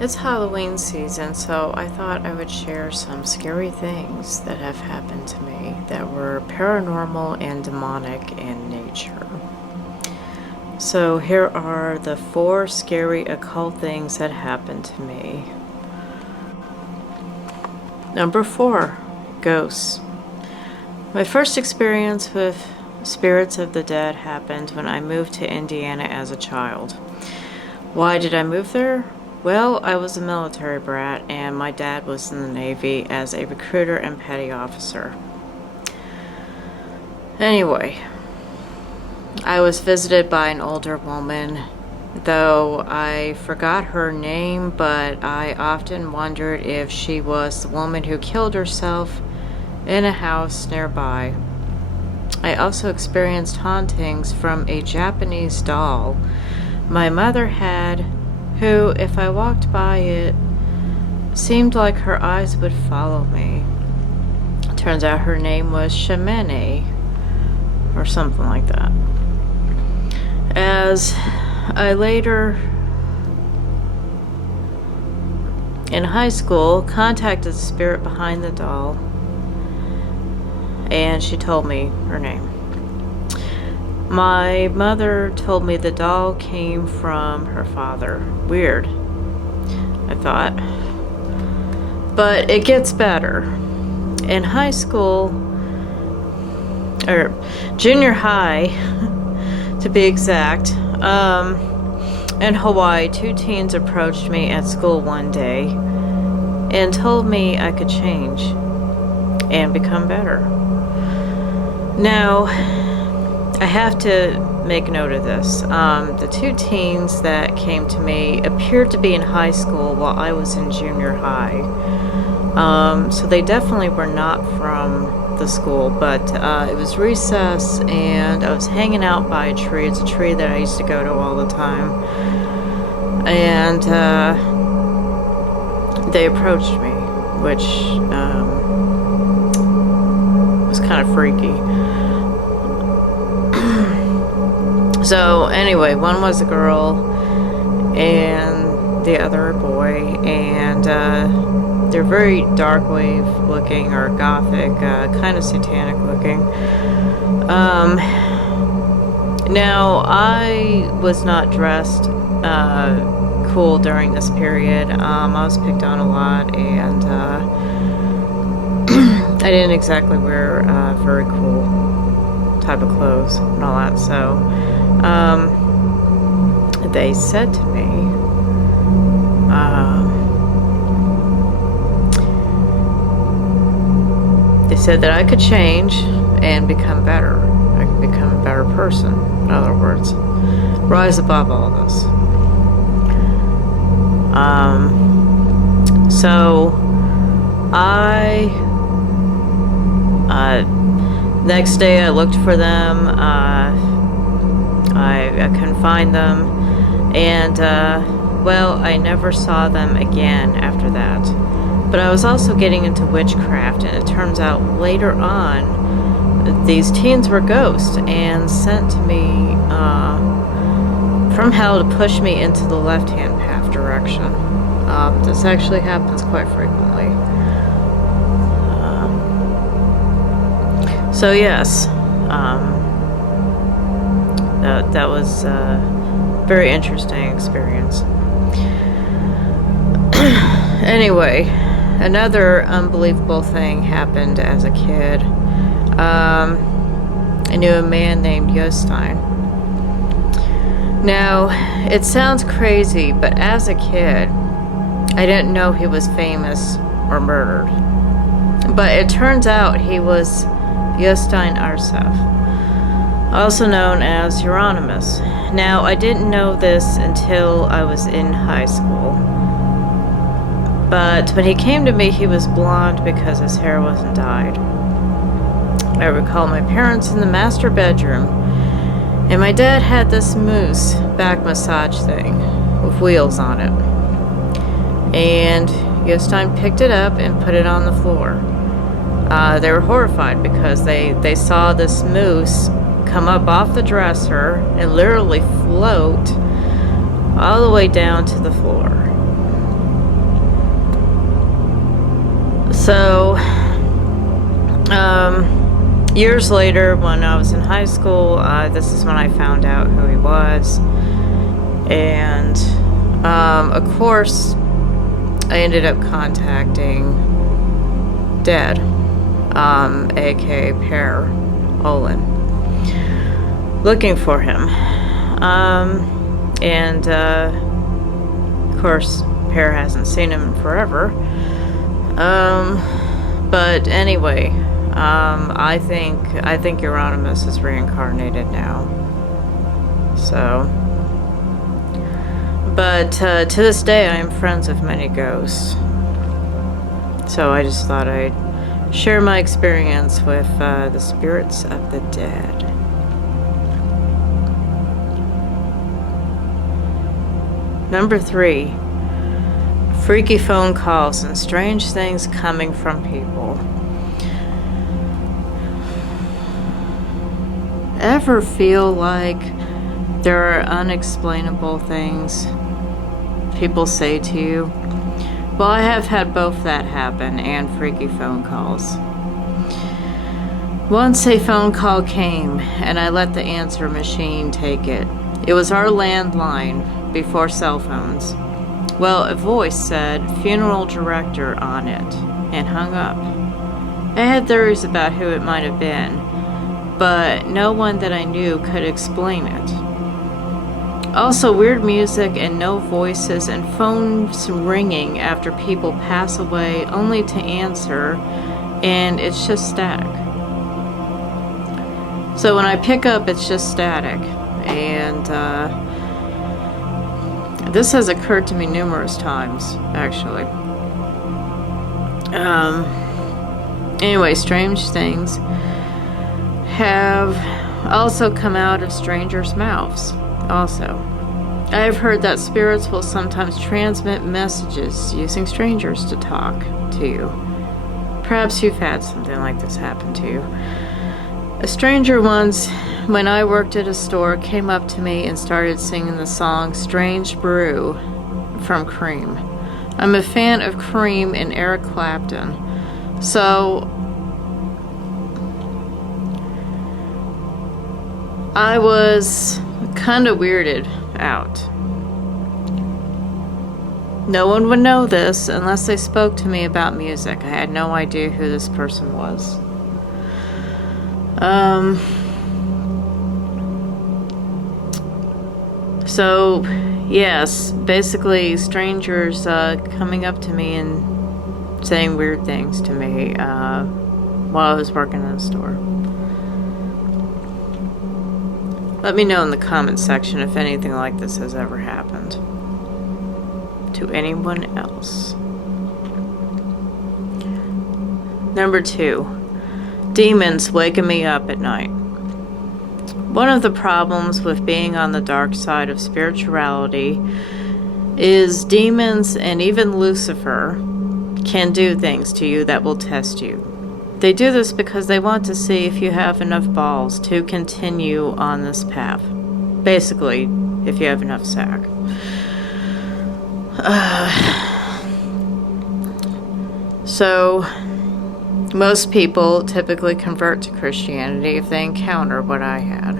It's Halloween season, so I thought I would share some scary things that have happened to me that were paranormal and demonic in nature. So here are the 4 scary occult things that happened to me. Number 4, ghosts. My first experience with spirits of the dead happened when I moved to Indiana as a child. Why did I move there? Well, I was a military brat, and my dad was in the Navy as a recruiter and petty officer. Anyway, I was visited by an older woman, though I forgot her name, but I often wondered if she was the woman who killed herself in a house nearby. I also experienced hauntings from a Japanese doll my mother had, who, if I walked by it, seemed like her eyes would follow me. Turns out her name was Shamene, or something like that. As I later, in high school, contacted the spirit behind the doll, and she told me her name. My mother told me the doll came from her father. Weird, I thought. But it gets better. In high school, or junior high, to be exact, in Hawaii, 2 teens approached me at school one day and told me I could change and become better. Now, I have to make note of this. The 2 teens that came to me appeared to be in high school while I was in junior high. So they definitely were not from the school, but it was recess and I was hanging out by a tree. It's a tree that I used to go to all the time. And they approached me, which was kind of freaky. So anyway, one was a girl and the other a boy, and they're very dark wave looking, or gothic, kind of satanic looking. Now, I was not dressed cool during this period. I was picked on a lot, and I didn't exactly wear very cool type of clothes and all that, so they said to me, they said that I could change and become better. I could become a better person, in other words. Rise above all this. So next day I looked for them. I couldn't find them, and well, I never saw them again after that. But I was also getting into witchcraft, and it turns out later on these teens were ghosts and sent to me from hell to push me into the left-hand path direction. This actually happens quite frequently. So yes, that was a very interesting experience. Anyway, another unbelievable thing happened as a kid. I knew a man named Jostein. Now, it sounds crazy, but as a kid, I didn't know he was famous or murdered. But it turns out he was Jostein Arsef, also known as Euronymous. Now, I didn't know this until I was in high school. But when he came to me, he was blonde because his hair wasn't dyed. I recall my parents in the master bedroom, and my dad had this moose back massage thing with wheels on it. And Jostein picked it up and put it on the floor. They were horrified because they saw this moose come up off the dresser and literally float all the way down to the floor. So, years later, when I was in high school, this is when I found out who he was. And, of course, I ended up contacting Dad, aka Per Olin, looking for him. And of course, Per hasn't seen him in forever. But anyway, I think Euronymous is reincarnated now. So, but to this day, I am friends with many ghosts. So I just thought I'd share my experience with the spirits of the dead. Number 3. Freaky phone calls and strange things coming from people. Ever feel like there are unexplainable things people say to you? Well, I have had both that happen and freaky phone calls. Once a phone call came and I let the answer machine take it. It was our landline before cell phones. Well, a voice said funeral director on it and hung up. I had theories about who it might have been, but no one that I knew could explain it. Also, weird music and no voices and phones ringing after people pass away only to answer, and it's just static. So when I pick up, it's just static, and this has occurred to me numerous times, actually. Anyway, strange things have also come out of strangers' mouths. Also, I have heard that spirits will sometimes transmit messages using strangers to talk to you. Perhaps you've had something like this happen to you. A stranger once, when I worked at a store, came up to me and started singing the song Strange Brew from Cream. I'm a fan of Cream and Eric Clapton, so I was kind of weirded out. No one would know this unless they spoke to me about music. I had no idea who this person was. So, yes, basically strangers coming up to me and saying weird things to me while I was working in the store. Let me know in the comments section if anything like this has ever happened to anyone else. Number 2, demons waking me up at night. One of the problems with being on the dark side of spirituality is demons and even Lucifer can do things to you that will test you. They do this because they want to see if you have enough balls to continue on this path. Basically, if you have enough sack. So, most people typically convert to Christianity if they encounter what I had.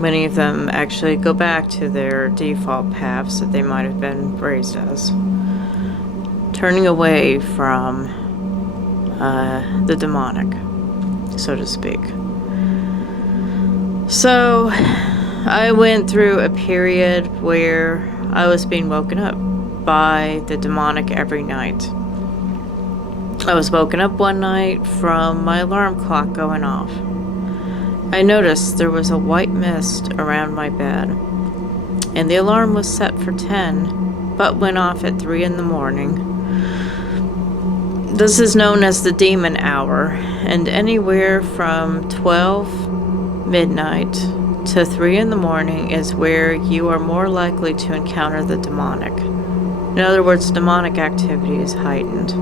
Many of them actually go back to their default paths that they might have been raised as, turning away from the demonic, so to speak. So, I went through a period where I was being woken up by the demonic every night. I was woken up one night from my alarm clock going off. I noticed there was a white mist around my bed, and the alarm was set for 10, but went off at 3 in the morning. This is known as the demon hour, and anywhere from 12 midnight to 3 in the morning is where you are more likely to encounter the demonic. In other words, demonic activity is heightened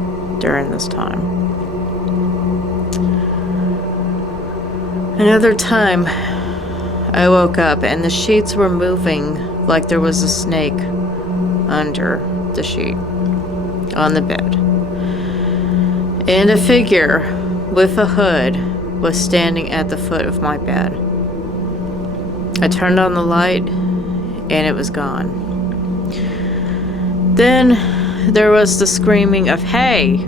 during this time. Another time, I woke up and the sheets were moving like there was a snake under the sheet. on the bed. And a figure with a hood was standing at the foot of my bed. I turned on the light and it was gone. Then there was the screaming of "Hey!"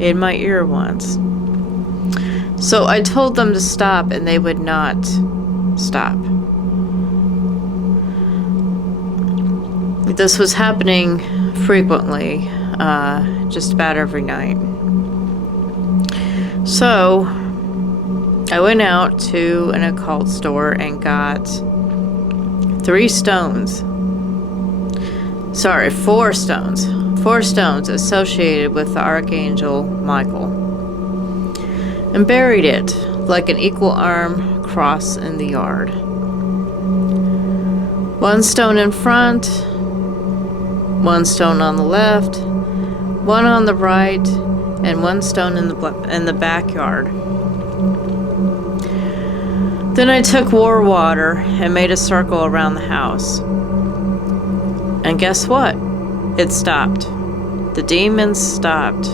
in my ear once. So I told them to stop and they would not stop. This was happening frequently, just about every night. So I went out to an occult store and got 4 stones. 4 stones associated with the Archangel Michael, and buried it like an equal arm cross in the yard. 1 stone in front, 1 stone on the left, 1 on the right, and 1 stone in the backyard. Then I took war water and made a circle around the house. And guess what? It stopped. The demons stopped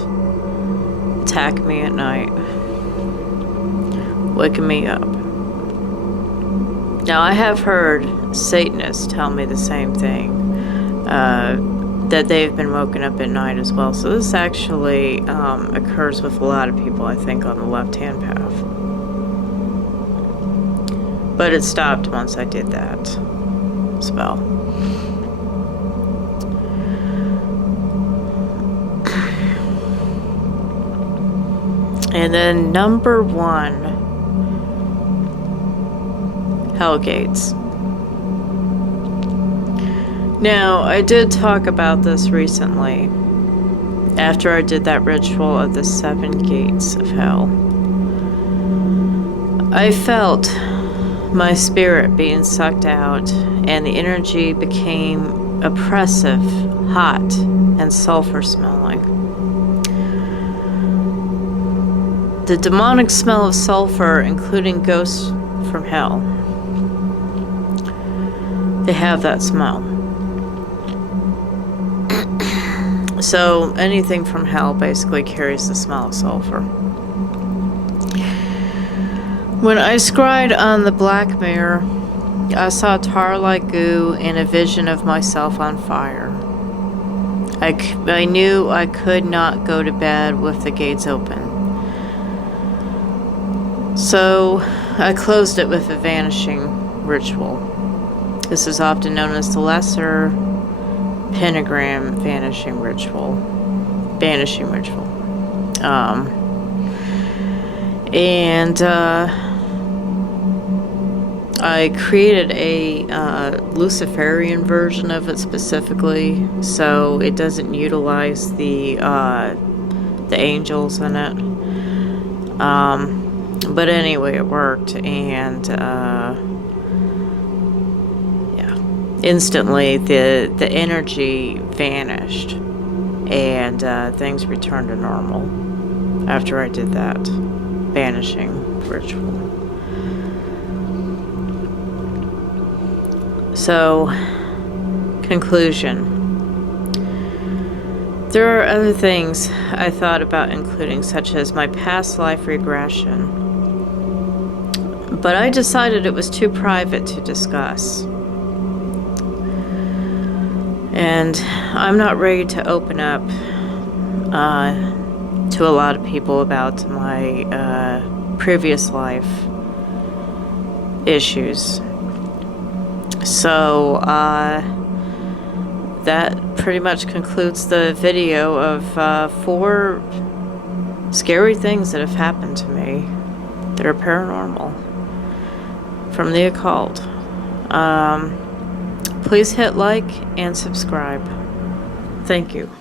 attacking me at night, waking me up. Now, I have heard Satanists tell me the same thing, that they've been woken up at night as well. So this actually occurs with a lot of people, I think, on the left-hand path. But it stopped once I did that spell. And then number 1, Hell Gates. Now, I did talk about this recently, after I did that ritual of the 7 gates of hell. I felt my spirit being sucked out, and the energy became oppressive, hot, and sulfur smelling. The demonic smell of sulfur, including ghosts from hell, they have that smell. So anything from hell basically carries the smell of sulfur. When I scryed on the black mirror, I saw tar like goo and a vision of myself on fire. I knew I could not go to bed with the gates open. So I closed it with a vanishing ritual. This is often known as the lesser pentagram banishing ritual. I created a Luciferian version of it specifically, so it doesn't utilize the angels in it. But anyway, it worked, and instantly the energy vanished, and things returned to normal after I did that banishing ritual. So, conclusion. There are other things I thought about including, such as my past life regression, but I decided it was too private to discuss. And I'm not ready to open up to a lot of people about my previous life issues. So that pretty much concludes the video of 4 scary things that have happened to me that are paranormal from the occult. Please hit like and subscribe. Thank you.